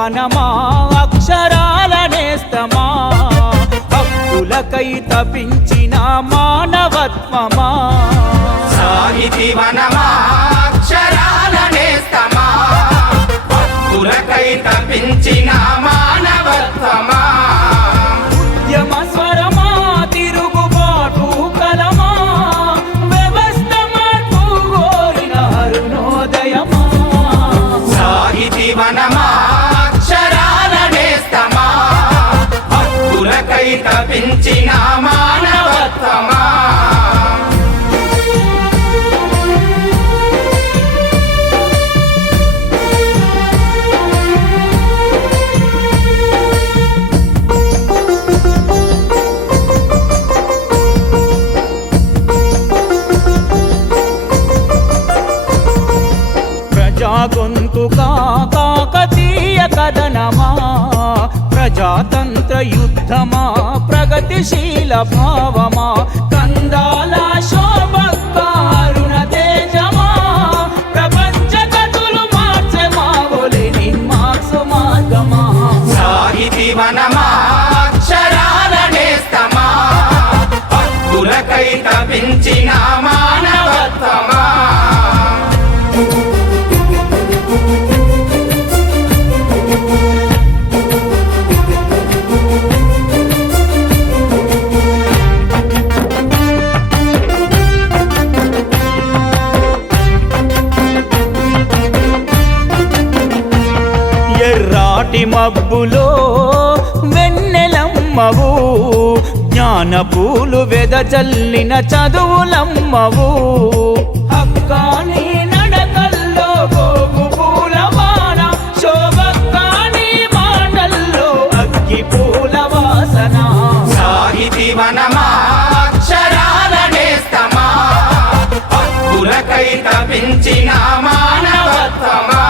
వనమా అక్షరాల నేస్తమా హక్కులకై తపించిన మానవత్వమా సాహితీ వనమా అక్షరాల నేస్తమా హక్కులకై తపించిన మానవత్వమా ఉద్యమ స్వరమా తిరుగుబాటు కలమా వ్యవస్థ మార్పు కోరిన అరుణోదయమా సాహితీ వనమా అక్షరాల నేస్తమా హక్కులకై తపించిన మానవత్వమా గొంతుకా కాకతీయ కథనమా ప్రజాతంత్ర యుద్ధమా ప్రగతిశీల భావమా కందాల శోభకారుణ తేజమా ప్రపంచ గతులు మార్చే మావోలేని మార్క్సు మార్గమా సాహితీ వనమా అక్షరాల నేస్తమా హక్కులకై తపించిన మానవత్వమా ఎర్రాటి మబ్బులో వెన్నెలమ్మవు జ్ఞానపూలు వెదజల్లిన చదువులమ్మవు హక్కాని నడకల్లో గోగు పూలవాన శోభక్కాని మాటల్లో అగ్గి పూల వాసన సాహితీ వనమా అక్షరాల నేస్తమా హక్కులకై తపించిన మానవత్వమా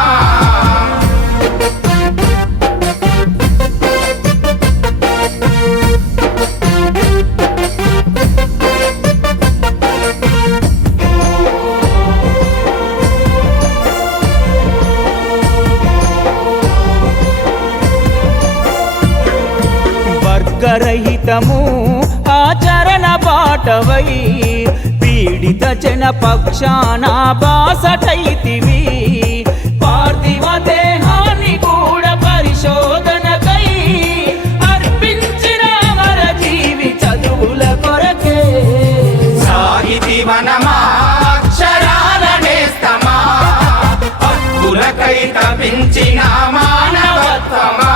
వర్గరహితము ఆచరణ బాటవై పీడిత జన పక్షాన బాసటైతివి పార్థివ దేహాన్ని కూడా పరిశోధనకై అర్పించిన అమర జీవి చదువుల కొరకే సాహితీ వనమా అక్షరాల నేస్తమా హక్కులకై తపించిన మానవత్వమా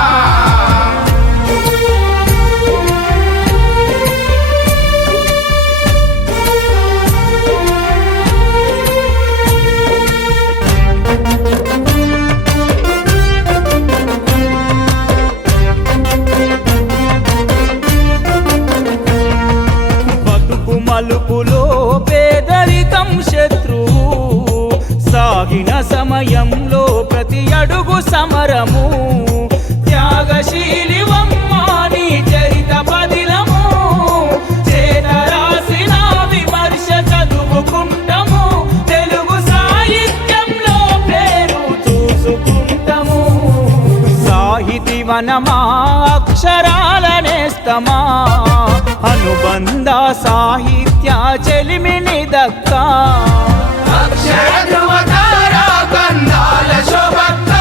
మలుపులో పేదరికం శత్రువు సాగిన సమయంలో ప్రతి అడుగు సమరము త్యాగశీలి వమ్మాని చరిత పదిలము చేత రాసిన విమర్శ చదువుకుంటాము తెలుగు సాహిత్యంలో పేరు చూసుకుంటాము సాహితీ వనమా అక్షరాల నేస్తమా అనుబంధ సాహిత్య చెలిమిని దక్కా అక్షర ధ్రువతారా కందాల శోభక్క